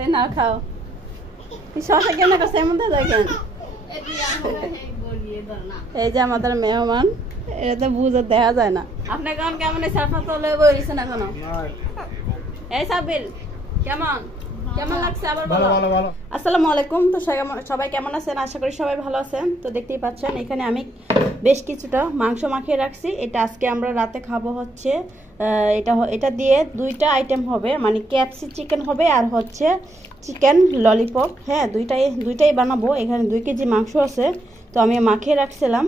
এই না খাও শশা কেন করছে এমন দেখেন এই যে আমাদের মেহমান এটা তো বুঝে দেখা যায় না আপনার কেমন কেমন বইছেন এখনো এই সাবির কেমন কেমন লাগছে আবার ভালো ভালো ভালো আসসালামু আলাইকুম তো সবাই কেমন আছেন আশা করি সবাই ভালো আছেন তো দেখতেই পাচ্ছেন এখানে আমি বেশ কিছুটা মাংস মাখিয়ে রাখছি এটা আজকে আমরা রাতে খাবো হচ্ছে এটা দিয়ে দুইটা আইটেম হবে মানে ক্যাপসি চিকেন হবে আর হচ্ছে চিকেন ললিপপ হ্যাঁ দুইটাই বানাবো এখানে 2 কেজি মাংস আছে তো আমি মাখিয়ে রাখছিলাম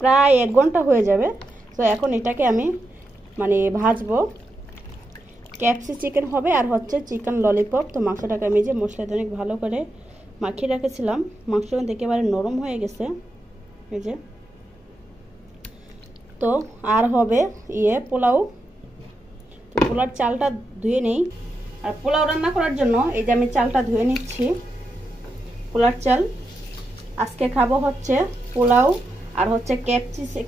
প্রায় 1 ঘন্টা হয়ে যাবে তো এখন এটাকে আমি মানে ভাজবো ক্যাপসি চিকেন হবে আর হচ্ছে চিকেন ললিপপ তো মাংসটাকে আমি যে মশলা দিয়ে অনেক ভালো করে মাখিয়ে রেখেছিলাম মাংসটা একেবারে নরম হয়ে গেছে এই যে তো আর হবে পোলাও তো পোলাওর চালটা ধুয়ে নেই আর পোলাও রান্না করার জন্য এই যে আমি চালটা ধুয়ে নিচ্ছি পোলার চাল আজকে খাবো হচ্ছে পোলাও আর হচ্ছে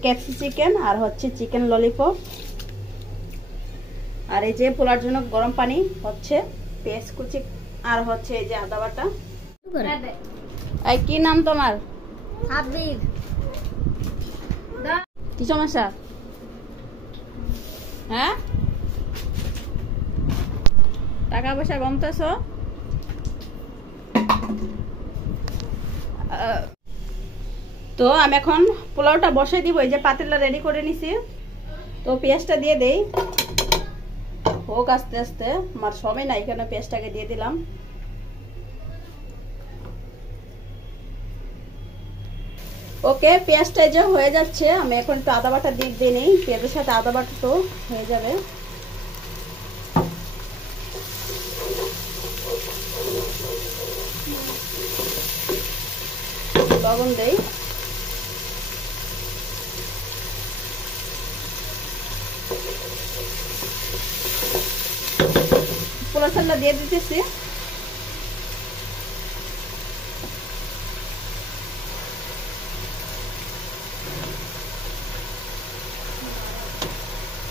ক্যাপসি চিকেন আর হচ্ছে চিকেন ললিপপ আর এই যে পোলার জন্য গরম পানি হচ্ছে পেঁয়াজ কুচি আর হচ্ছে এই যে আদা বাটা এই কি নাম তোমার হাবিব কি সমস্যা হ্যাঁ টাকা পয়সা কমতেছ তো আমি এখন পোলাওটা বসাই দিব এই যে পাতিলটা রেডি করে নিছি তো পেঁয়াজটা দিয়ে দেই হোক আস্তে আস্তে আমার সময় নাই এখানে পেঁয়াজটাকে দিয়ে দিলাম ওকে পেঁয়াজটা যে হয়ে যাচ্ছে আমি এখন একটু আদা বাটা দিয়ে নেই পেঁয়াজের সাথে আদা বাটা তো হয়ে যাবে লবণ দেই পোলা চালটা দিয়ে দিতেছি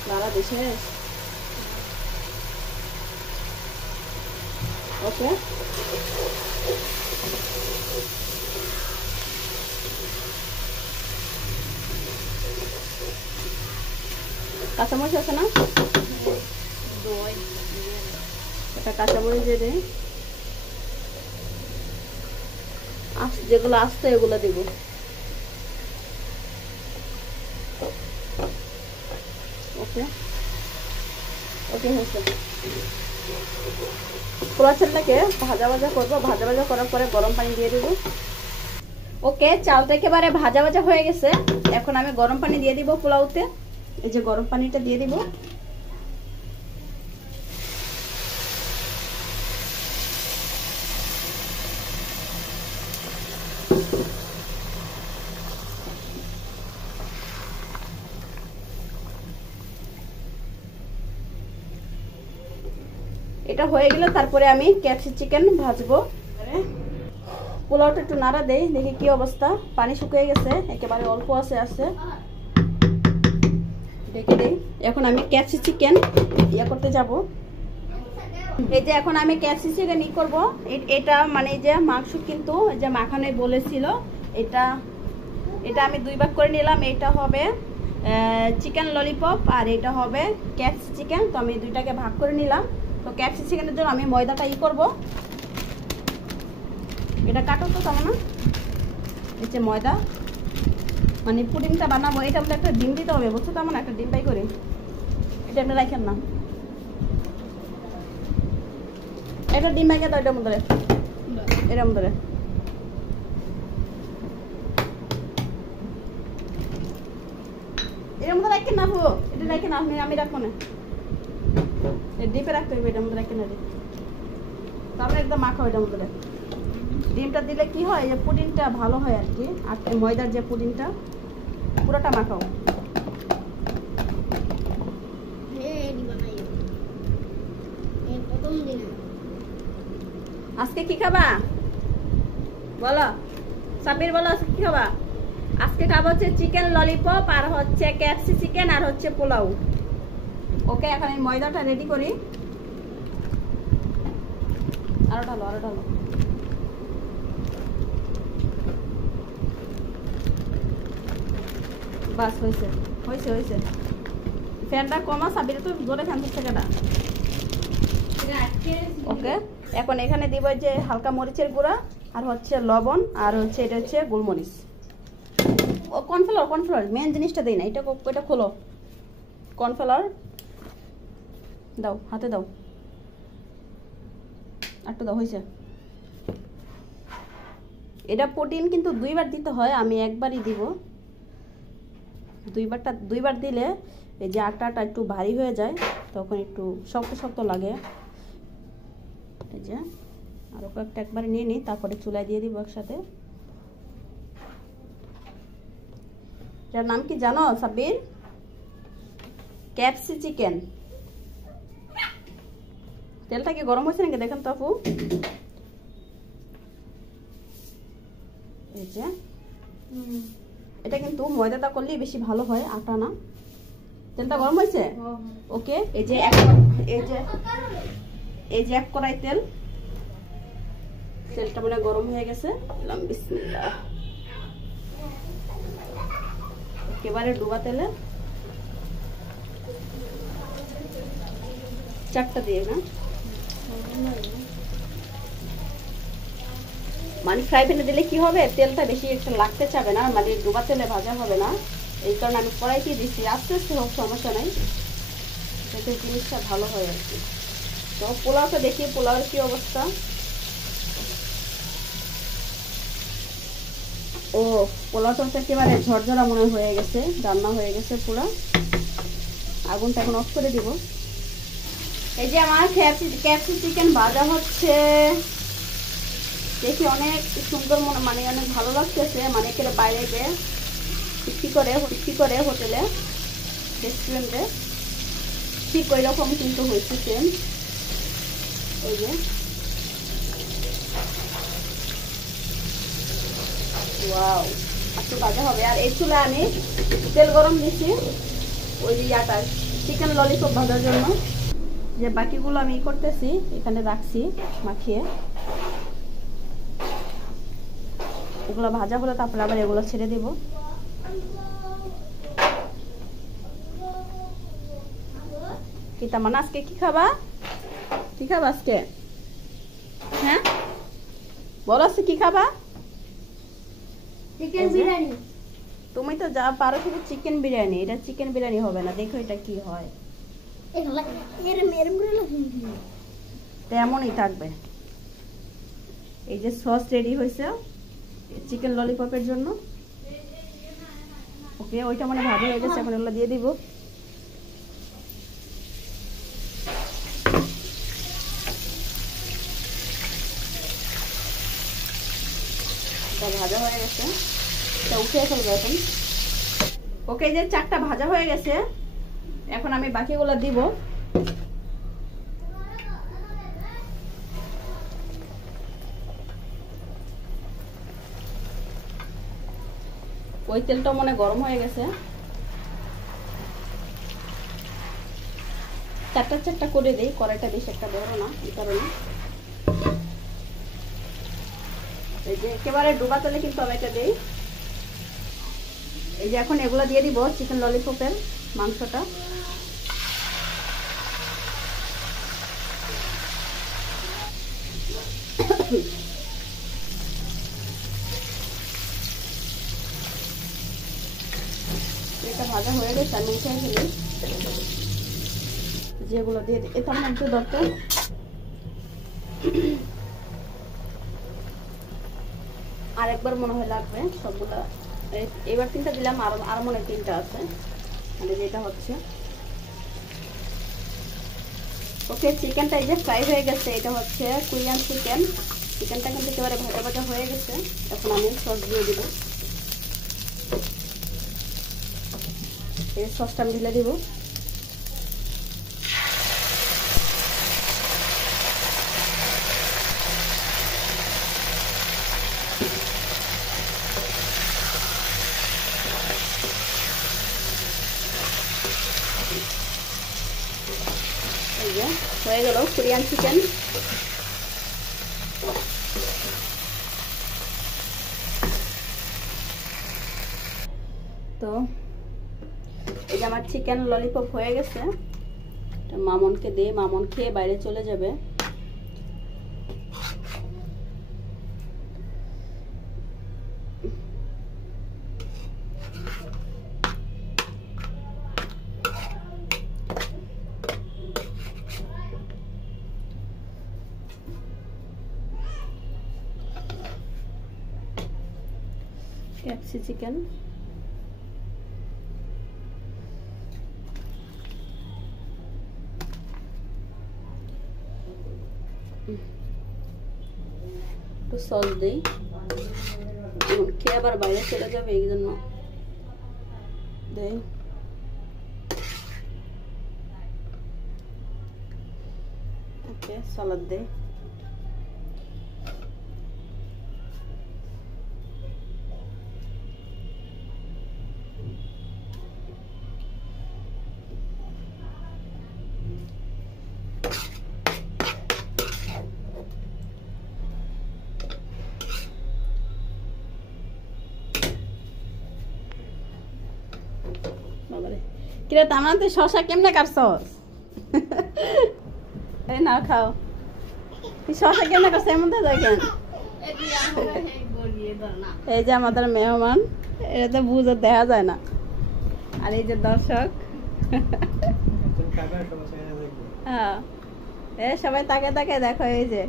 লালা দিছে ওকে কাঁচামরিচ আছে না একটা কাঁচামরিচ দিয়ে দিই যেগুলো আসতে এগুলো দিব ওকে ওকে হয়েছে পোলা চালটাকে ভাজা ভাজা করবো ভাজা ভাজা করার পরে গরম পানি দিয়ে দেবো ওকে চালটা একেবারে ভাজা ভাজা হয়ে গেছে এখন আমি গরম পানি দিয়ে দিব পোলাওতে এই যে গরম পানিটা দিয়ে দিব এটা হয়ে গেলে তারপরে আমি ক্যাপসি চিকেন ভাজবো পোলাওটা একটু নাড়া দেই দেখি কি অবস্থা পানি শুকিয়ে গেছে একেবারে অল্প আছে ঢেকে দেই এখন আমি ক্যাপসি চিকেন করতে যাব এই যে এখন আমি ক্যাপসি চিকেন করব এটা মানে যে মাংস কিন্তু যে মাখানে বলেছিল এটা আমি 2 ভাগ করে নিলাম এটা হবে চিকেন ললিপপ আর এটা হবে ক্যাপসি চিকেন তো আমি দুইটাকে ভাগ করে নিলাম তো ক্যাপসি চিকেনের জন্য আমি ময়দাটা করব এটা কাটো তো কেমন না এই যে ময়দা মানে পুডিংটা বানাবো এটা মধ্যে একটা ডিম দিতে হবে বুঝছো তেমন একটা ডিম পাই করে এটা আপনি রাখেন না একটা ডিম ভাঙে দাও এটার মধ্যে এটার মধ্যে এটার মধ্যে রাখেন না হো এটা রাখেন আপনি আমি রাখবো না ডিপে রাখতে হবে এটার মধ্যে রাখেন না তারপরে একদম মাখো এটার মধ্যে ডিমটা দিলে কি হয় যে পুডিংটা ভালো হয় আর কি আর ময়দার যে পুডিংটা পুরোটা মাখাও আজকে কি খাবা বলো সাবির বলো আজকে কি খাবা আজকে খাবো হচ্ছে চিকেন ললিপপ আর হচ্ছে ক্যাপসি চিকেন আর হচ্ছে পোলাও। ওকে, এখন আমি ময়দাটা রেডি করি। আরো ঢালো, আরো ঢালো। বাস হয়েছে, হয়েছে, হয়েছে। ফ্যানটা কমা, সাবিরে তো জোরে ফ্যান হচ্ছে কেটা। ওকে, এখন এখানে দিব যে হালকা মরিচের গুঁড়া আর হচ্ছে লবণ আর হচ্ছে এটা হচ্ছে গোলমরিচ। ও কর্নফ্লাওয়ার, কর্নফ্লাওয়ার মেন জিনিসটা দেই না। এটা খোলো, কর্নফ্লাওয়ার দাও, হাতে দাও, একটু দাও, হয়েছে। এটা প্রোটিন কিন্তু 2 বার দিতে হয়, আমি একবারই দিব। 2 বার দিলে এই যে আটাটা একটু ভারী হয়ে যায়, তখন একটু শক্ত শক্ত লাগে। এই যে আরো কয়েকটা একবারে নিয়ে নিই, তারপরে চুলায় দিয়ে দিব একসাথে। এটার নাম কি জানো সাব্বির? ক্যাপসি চিকেন। তেলটা কি গরম হয়েছে নাকি দেখেন তো আপু। এই যে এটা কিন্তু ময়দাটা করলেই বেশি ভালো হয়, আটা না। তেলটা গরম হয়েছে? ওকে, এই যে এক কড়াই তেলটা মানে গরম হয়ে গেছে। বিসমিল্লাহ, একেবারে ডুবা তেলে 4টা দিয়ে না, মানে ফ্রাই প্যানে দিলে কি হবে, তেলটা বেশি একটা লাগতে চাবে না, মানে ডুবা তেলে ভাজা হবে না। এই কারণে আমি কড়াইতে দিচ্ছি। আস্তে আস্তে হোক, সমস্যা নাই, যাতে জিনিসটা ভালো হয় আর কি। তো পোলাওটা দেখি, পোলাওয়ের কি অবস্থা। ও পোলাওটা হচ্ছে একেবারে ঝরঝরা মনে হয়ে গেছে, রান্না হয়ে গেছে পুরো। আগুনটা এখন অফ করে দিব। এই যে আমার ক্যাপসি চিকেন ভাজা হচ্ছে, দেখি অনেক সুন্দর মানে অনেক ভালো লাগতেছে। মানে একেবারে বাইরে বিক্রি করে হোটেলে, রেস্টুরেন্টে ঠিক ওই রকম কিন্তু হয়েছে সেম। ওই যে ওয়াও, একটু ভাজা হবে। আর এই চুলে আমি তেল গরম দিচ্ছি ওই যে চিকেন ললিপপ ভাজার জন্য। যে বাকিগুলো আমি করতেছি, এখানে রাখছি মাখিয়ে। এগুলো ভাজা হলে তারপরে আবার এগুলো ছেড়ে দিব। কি তামান আজকে কি খাবা? কি খাবা আজকে? হ্যাঁ বলো, আজকে কি খাবা? চিকেন বিরিয়ানি। তুমি তো যা পারো শুধু চিকেন বিরিয়ানি। এটা চিকেন বিরিয়ানি হবে না, দেখো এটা কি হয়। তেমনই থাকবে। এই যে সস রেডি হয়েছে চিকেন ললিপপের জন্য। ওকে, ওইটা মানে ভাজা হয়ে গেছে, এখন এগুলো দিয়ে দিব। ভাজা হয়ে গেছে, এটা উঠিয়ে ফেলবো এখন। ওকে, যে 4টা ভাজা হয়ে গেছে, এখন আমি বাকিগুলো দিব। ওই তেলটা মনে গরম হয়ে গেছে। 4টা করে দিই, কড়াইটা বেশি একটা বড় না, এই কারণে। এই যে একেবারে ডুবা তেলে কিন্তু আমি এটা দিই। এই যে এখন এগুলো দিয়ে দিব, চিকেন ললিপপের মাংসটা। এটা ভাজা হয়ে গেছে, আমি উঠে ফেলি। যেগুলো দিয়ে দিই এটা একটু দরকার। আরেকবার মনে হয় লাগবে সবগুলা। এবার 3টা দিলাম, আরো মনে হয় 3টা আছে, মানে যেটা হচ্ছে। ওকে, চিকেনটা এই যে ফ্রাই হয়ে গেছে। এটা হচ্ছে কোরিয়ান চিকেন। চিকেনটা কিন্তু একেবারে ভাজা ভাজা হয়ে গেছে। এখন আমি সস দিয়ে দিব। এই সসটা আমি ঢেলে দিব। এই যে হয়ে গেল কোরিয়ান চিকেন। তো এই যে আমার চিকেন ললিপপ হয়ে গেছে, মামনকে দিয়ে মামন খেয়ে বাইরে চলে যাবে। KFC চিকেন, একটু সস দিই, খেয়ে আবার বাইরে চলে যাবে এই জন্য দেই। ওকে, সালাদ দেই। কিরে তামান তুই শশা কেমনে কাটছস? এই না খাও, তুই শশা কেমনে কাটছ এমন তো দেখেন। এই যে আমাদের মেহমান, এটাতে বুঝে দেখা যায় না। আর এই যে দর্শক, হ্যাঁ এই সবাই তাকে তাকে দেখো। এই যে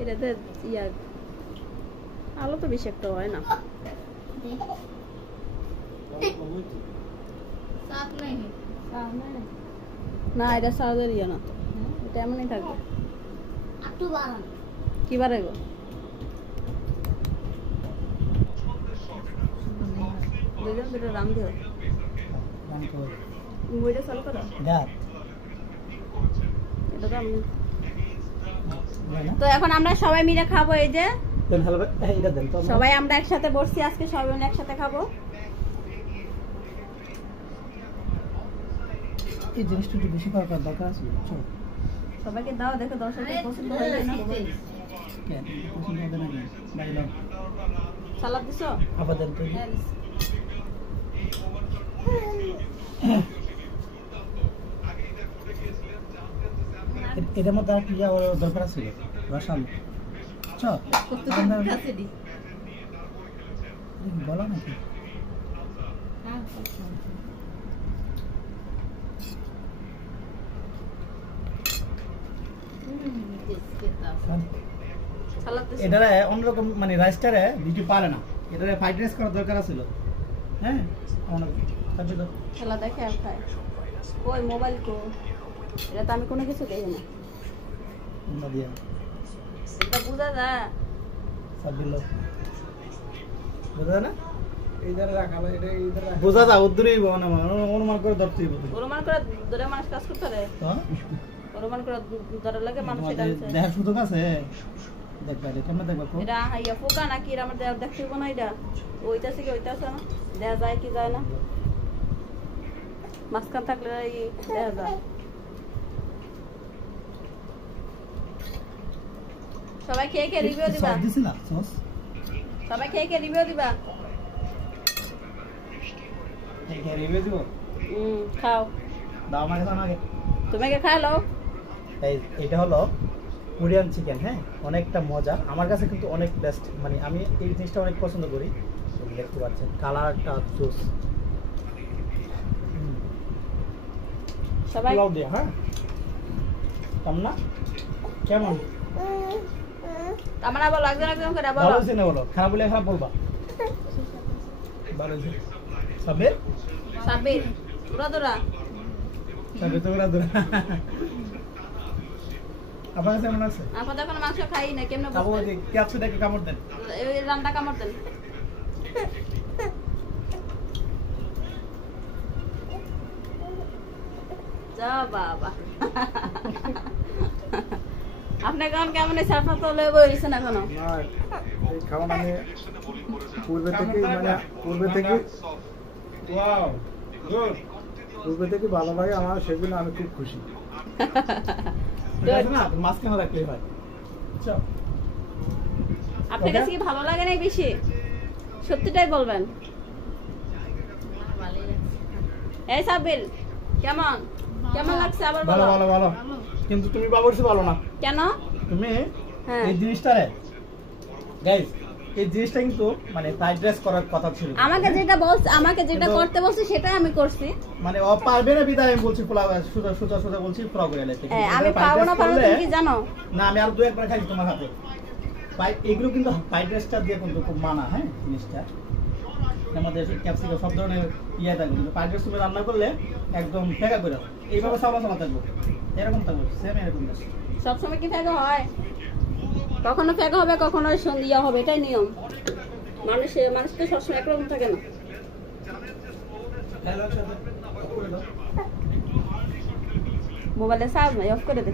এটাতে ইয়া আলো তো বেশি একটা হয় না। না এটা সাউদের ইয়ে না, তো এটা এমনই থাকবে। কি বাড়াইব? রাম দিও বইটা চালু করো। তো এখন আমরা সবাই মিলে খাবো। এই যে সবাই আমরা একসাথে বসছি আজকে, সবাই মিলে একসাথে খাবো। এই জিনিসটা একটু বেশি করার দরকার আছে। সবাইকে দাও, দেখো দর্শকদের পছন্দ হয় না। কেন পছন্দ হবে না? বাড়ি দাও। সালাদ দিছো? আপাতত তো এটার মধ্যে আর কি দরকার আছে? রসাল বলো নাকি? এটা অন্যরকম, মানে রাইসটারে বিউটি পারে না, এটা ফ্রাইড রাইস করার দরকার ছিল। হ্যাঁ খেলা দেখে আর খায়। ওই মোবাইল কো, এটা তো আমি কোনো কিছু দেখি না। এটা বুঝা যায় না, বোঝা যা উদ্দুরেই অনুমান করে ধরতে অনুমান করে ধরে মানুষ কাজ করতে পারে। অনুমান করে ধরে লাগে মানুষ দেখার সুযোগ আছে। দেখবা কেমন দেখবা এটা ইয়া পোকা নাকি আমার দেখতে হইব না। এটা ওইটাছে কি ওইটাছে না, দেখা যায় কি যায় না। মাঝখান থাকলে দেখা যায়। সবাই খেয়ে খেয়ে রিভিউ দিবা। সবাই খেয়ে খেয়ে রিভিউ দিবা। রিভিউ দিব। খাও, দাও আমাকে আগে। তুমি কে খাই লও। এটা হলো কোরিয়ান চিকেন। হ্যাঁ, অনেকটা মজা আমার কাছে, কিন্তু অনেক বেস্ট। মানে আমি এই জিনিসটা অনেক পছন্দ করি। দেখতে পাচ্ছেন কালারটা জুস। সবাই লাউ দিয়ে। হ্যাঁ কেমন না? কেমন আমার আবার লাগবে না কেমন করে বলো। ভালো হইছে না বলো, খারাপ বলে খারাপ বলবা। ভালো হইছে। সাবির সাবির উড়া দরা, সাবির তো উড়া দরা। আপনার কাছে কেমন আছে? আপা যখন মাংস খাই না কেমনে আপু কি আছে দেখে কামড় দেন। এই রান্না কামড় দেন। যা বাবা, আপনি কেমন আছে? আপনার তো লয়ে বইছেন এখনো? না, এই খাওয়া মানে পূর্বে থেকে ওয়াও গুড রূপে থেকে ভালো লাগে আমার, সেজন্য আমি খুব খুশি। এটা আছে না মাঝখানে রাখলেই হয়। আচ্ছা আপনার কাছে কি ভালো লাগে না বেশি? সত্যিটাই বলবেন। এই সাবিল কেমন কেমন লাগছে আবার ভালো বলো। ভালো ভালো, কিন্তু তুমি বাবুর্চি ভালো না। কেন? তুমি হ্যাঁ। এই জিনিসটা রে গাইস, এই জিনিসটা কিন্তু মানে ফ্রাইড রাইস করার কথা ছিল। আমাকে যেটা বলছে, আমাকে যেটা কিন্তু- করতে বলছে সেটাই আমি করছি। মানে ও পারবে না বিদায় আমি বলছি, পোলা সোজা সোজা সোজা বলছি ফ্রগ করে লেতে। আমি পারবো না পারবো তুমি কি জানো? না আমি আর দু একবার খাইছি তোমার হাতে। এগুলো কিন্তু ফ্রাইড রাইসটা দিয়ে কিন্তু খুব মানা, হ্যাঁ জিনিসটা। আমাদের ক্যাপসিকাম সব ধরনের ইয়ে থাকবে, কিন্তু ফ্রাইড রাইস তুমি রান্না করলে একদম ফেকা করে দাও। এইভাবে সামলা সামলা থাকবো, এরকম থাকবো, সেম এরকম। সবসময় কি ফেঁকা হয়? কখনো ফেঁকা হবে, কখনো সন্ধ্যা হবে, এটাই নিয়ম। মানুষ তো সবসময় একরকম থাকে না। মোবাইলে চার্জ নাই, অফ করে দে।